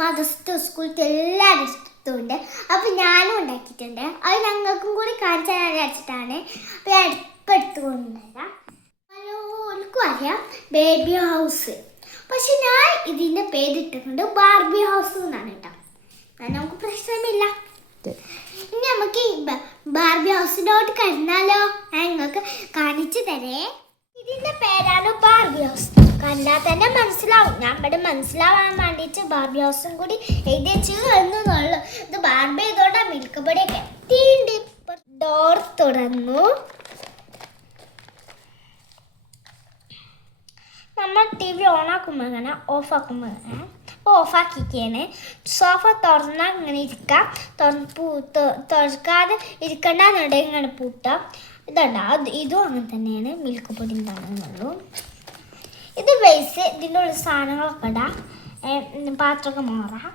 മദ്രസ സ്കൂളത്തെ എല്ലാവരും ഇഷ്ടത്തുണ്ട്. അപ്പോൾ ഞാനും ഉണ്ടാക്കിയിട്ടുണ്ട്. അത് ഞങ്ങൾക്കും കൂടി കാണിച്ചു തരാൻ വിചാരിച്ചിട്ടാണ്. അപ്പോൾ ഞാൻ ഇപ്പം എടുത്തുകൊണ്ടുവരാം. പലർക്കും അറിയാം ബേബി ഹൗസ്, പക്ഷെ ഞാൻ ഇതിൻ്റെ പേരിട്ടിട്ടുണ്ട് ബാർബി ഹൗസ് എന്നാണ് കേട്ടോ. നമുക്ക് പ്രശ്നമില്ല. ഇനി നമുക്ക് ബാർബി ഹൗസിലോട്ട് കഴിഞ്ഞാലോ? ഞാൻ നിങ്ങൾക്ക് കാണിച്ചു തരേ. ഇതിൻ്റെ പേരാണ് ബാർബി ഹൗസ്. കണ്ടാൽ തന്നെ മനസ്സിലാവും. ഞാൻ ഇവിടെ മനസ്സിലാവാൻ വേണ്ടിയിട്ട് ബാർബി ഹൗസും കൂടി എഴുതി എന്നുള്ളൂ. ഇത് ബാർബി ചെയ്തോണ്ടാ മിൽക്ക് പൊടിയൊക്കെ എത്തിയിട്ടുണ്ട്. ഡോർ തുറന്നു. നമ്മൾ ടി വി ഓണാക്കുമ്പോൾ ഇങ്ങനെ ഓഫാക്കുമ്പോൾ ഇങ്ങനെ ഓഫാക്കിക്കാണ്. സോഫ തുറന്നാൽ ഇങ്ങനെ ഇരിക്കാം. തുറക്കാതെ ഇരിക്കണ്ടെന്നുണ്ടെങ്കിൽ ഇങ്ങനെ പൂട്ടാം. ഇതുണ്ട്, ഇതും അങ്ങനെ തന്നെയാണ്. മിൽക്ക് പൊടി ഉണ്ടാകുന്നുള്ളൂ. ഇത് ബേസ്. ഇതിൻ്റെ ഉള്ള സാധനങ്ങളൊക്കെ ഇടാം. പാത്രമൊക്കെ മാറാം.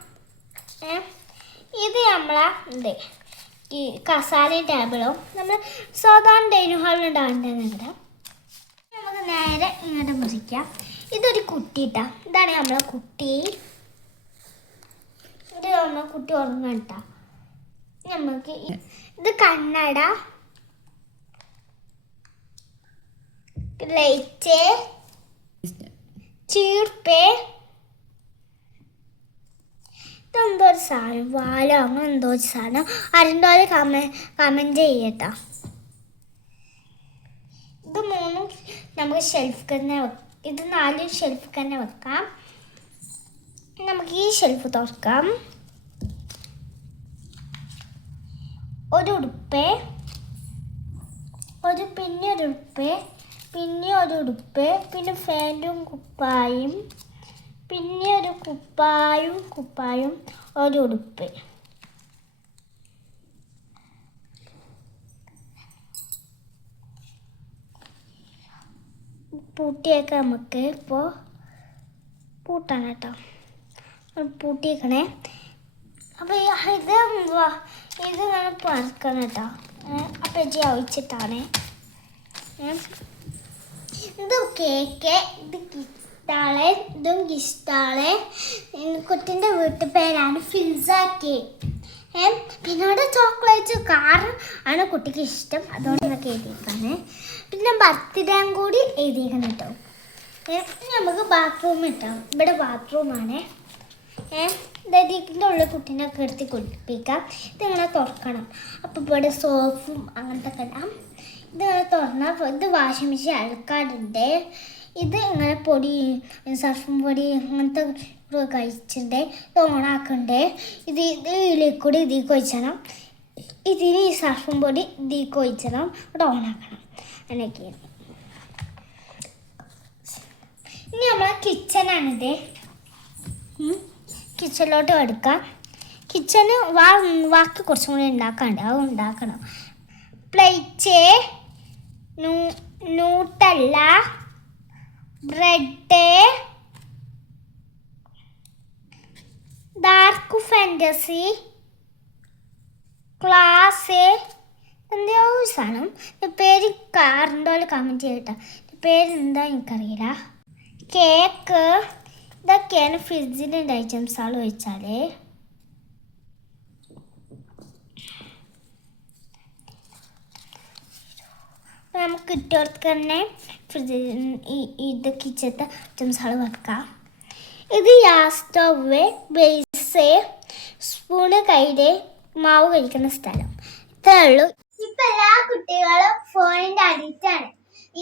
ഇത് നമ്മളെ ഈ കസാലയും ടേബിളും നമ്മൾ സാധാരണ ഡൈനിങ് ഹാളിൽ ഉണ്ടാകേണ്ടത്. നമുക്ക് നേരെ ഇങ്ങോട്ട് മുറിക്കാം. ഇതൊരു കുട്ടി ഇട്ടാ. ഇതാണ് നമ്മളെ കുട്ടി. ഇത് നമ്മളെ കുട്ടി ഉറങ്ങട്ടാ. നമുക്ക് ഇത് കണ്ണട, ലൈറ്റ്, ചീർപ്പ്, ഇതെന്തോ ഒരു സാധനം, വാലോ അങ്ങനെ എന്തോ ഒരു സാധനം. അറിഞ്ഞോല് കമൻറ്റ് ചെയ്യട്ടോ. ഇത് മൂന്നും നമുക്ക് ഷെൽഫ് തന്നെ ഇത് 4 ഷെൽഫ് തന്നെ വെക്കാം. നമുക്ക് ഈ ഷെൽഫ് തുറക്കാം. ഒരു ഉടുപ്പ്, പിന്നെ ഒരു ഉടുപ്പ്, പിന്നെ ഒരു ഉടുപ്പ്, പിന്നെ ഫാൻറ്റും കുപ്പായും, പിന്നെ ഒരു കുപ്പായും ഒരു ഉടുപ്പ്. പൂട്ടിയൊക്കെ നമുക്ക് ഇപ്പോൾ പൂട്ടാണ് കേട്ടോ. പൂട്ടിയേക്കണേ. അപ്പോൾ ഇത് ഇങ്ങനെ പറക്കണം കേട്ടോ. അപ്പം ഇജ്ജി അഴിച്ചിട്ടാണ്. ഇത് കേക്ക്, ഇത് ഗിഫ്റ്റാള്, ഇതും ഗിഫ്റ്റാള്. കുട്ടിൻ്റെ വീട്ടു പേരാണ് ഫിൽസ കേക്ക്. പിന്നെ അവിടെ ചോക്ലേറ്റ് കാർ ആണ് കുട്ടിക്ക് ഇഷ്ടം. അതുകൊണ്ട് ഇതൊക്കെ എഴുതിയിരിക്കാണ്. പിന്നെ ബർത്ത്ഡേയും കൂടി എഴുതിയിരിക്കണം കേട്ടോ. നമുക്ക് ബാത്റൂം ഇട്ടാം. ഇവിടെ ബാത്റൂമാണ്. ഇതിൻ്റെ ഉള്ളിൽ കുട്ടീനൊക്കെ എടുത്ത് കുളിപ്പിക്കാം. ഇതിങ്ങനെ തുറക്കണം. അപ്പോൾ ഇവിടെ സോഫും അങ്ങനത്തെ ഒക്കെ ഇടാം. ഇതിങ്ങനെ തുറന്നാൽ ഇത് വാഷിംഗ് മെഷീൻ അലക്കാറുണ്ട്. ഇത് ഇങ്ങനെ പൊടി, സർഫും പൊടി അങ്ങനത്തെ കഴിച്ചിട്ടുണ്ട്. ഇത് ഓണാക്കണ്ടേ. ഇത് ലിക്വിഡ് ഇതിലേക്ക് ഒഴിച്ചണം. ഇതിന് ഈ സർഫും പൊടി ഇതിലേക്ക് ഒഴിച്ചണം. ഇവിടെ ഓണാക്കണം. അങ്ങനെയൊക്കെയാണ്. ഇനി നമ്മളെ കിച്ചനാണിത്. കിച്ചണിലോട്ട് എടുക്കാം. കിച്ചന് ബാക്കി കുറച്ചും കൂടി ഉണ്ടാക്കാണ്ട്. അത് ഉണ്ടാക്കണം. Plate, Nutella, bread, dark fantasy, class, എന്തോ സാധനം. പേര് കാറിൻ്റെ കമൻറ്റ് ചെയ്യട്ടോ. പേരെന്താ എനിക്കറിയില്ല. കേക്ക്, ഇതൊക്കെയാണ് ഫ്രിഡ്ജിൻ്റെ ഐറ്റംസുകൾ വെച്ചാൽ. നമുക്ക് കിട്ടിയവർക്ക് തന്നെ ഫ്രിഡ്ജിൽ ഇത് കിച്ചത്തെ ഐറ്റംസുകൾ വെക്കാം. ഇത് ഗ്യാസ് സ്റ്റവ്, ബേസ്, സ്പൂണ്, കയ്യില് മാവ് കഴിക്കുന്ന സ്ഥലം. ഇത്രേ ഉള്ളൂ. ഇപ്പം എല്ലാ കുട്ടികളും ഫോണിൻ്റെ അഡിക്റ്റാണ്.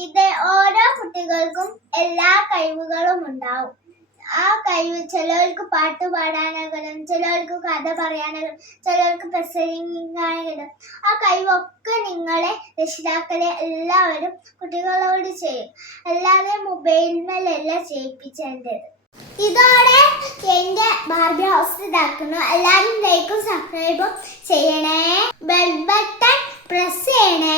ഇത് ഓരോ കുട്ടികൾക്കും എല്ലാ കഴിവുകളും ഉണ്ടാവും. ആ കഴിവ് ചിലവർക്ക് പാട്ട് പാടാനാകണം, ചിലവർക്ക് കഥ പറയാനാകണം, ചിലവർക്ക് പ്രസംഗിക്കാനാകണം. ആ കഴിവൊക്കെ നിങ്ങളെ രക്ഷിതാക്കളെ എല്ലാവരും കുട്ടികളോട് ചെയ്യും. അല്ലാതെ മൊബൈലിന്മേലല്ല ചെയ്യിപ്പിച്ചേണ്ടത്. ഇതോടെ എൻ്റെ ബാർബി ഹൗസ് ഇതാക്കുന്നു. എല്ലാവരും ലൈക്കും സബ്സ്ക്രൈബും ചെയ്യണേ. ബെൽ ബട്ടൺ പ്രസ് ചെയ്യണേ.